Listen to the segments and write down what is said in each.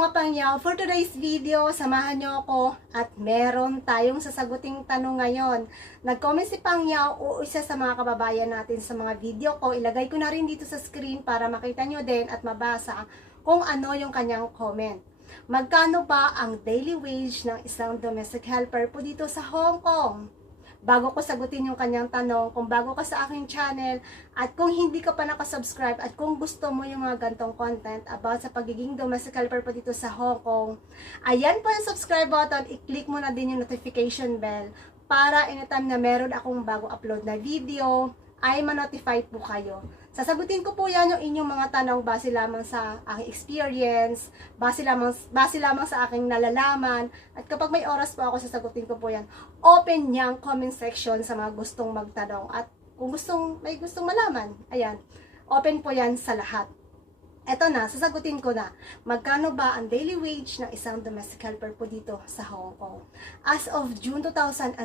mga pangyaw, for today's video, samahan niyo ako at meron tayong sasaguting tanong ngayon. Nag-comment si Pangyaw o isa sa mga kababayan natin sa mga video ko. Ilagay ko na rin dito sa screen para makita niyo din at mabasa kung ano yung kanyang comment. Magkano ba ang daily wage ng isang domestic helper po dito sa Hong Kong? Bago ko sagutin yung kanyang tanong, kung bago ka sa aking channel, at kung hindi ka pa nakasubscribe, at kung gusto mo yung mga gantong content about sa pagiging domestic helper po dito sa Hong Kong, ayan po yung subscribe button, i-click mo na din yung notification bell para anytime na meron akong bago upload na video, ay ma-notify po kayo. Sasagutin ko po yan yung inyong mga tanong base lamang sa aking experience, base lamang, base lamang sa aking nalalaman, at kapag may oras po ako, sasagutin ko po yan. Open niyang comment section sa mga gustong magtanong at kung gustong, may gustong malaman, ayan, open po yan sa lahat. Eto na, sasagutin ko na. Magkano ba ang daily wage ng isang domestic helper po dito sa Hong Kong? As of June 2024,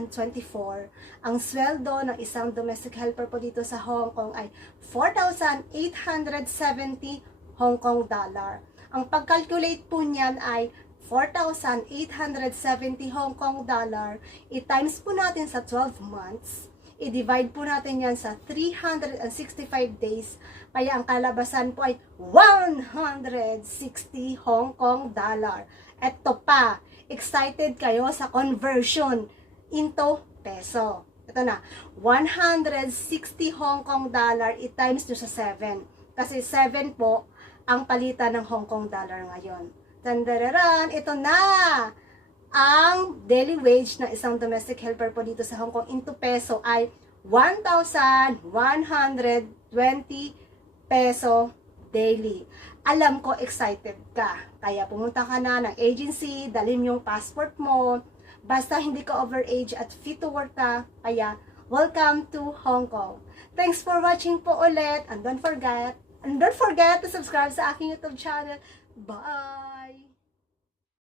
ang sweldo ng isang domestic helper po dito sa Hong Kong ay 4,870 Hong Kong dollar. Ang pag-calculate po niyan ay 4,870 Hong Kong dollar. I-times po natin sa 12 months. I-divide po natin yan sa 365 days. Kaya ang kalabasan po ay 160 Hong Kong dollar. Ito pa, excited kayo sa conversion into peso. Ito na, 160 Hong Kong dollar i-times nyo sa 7. Kasi 7 po ang palitan ng Hong Kong dollar ngayon. Tandararan, ito na! Ang daily wage ng isang domestic helper po dito sa Hong Kong into peso ay 1,120 peso daily. Alam ko excited ka. Kaya pumunta ka na ng agency, dalhin yung passport mo. Basta hindi ka overage at fit to work ka. Kaya welcome to Hong Kong. Thanks for watching po ulit. And don't forget, and don't forget to subscribe sa aking YouTube channel. Bye!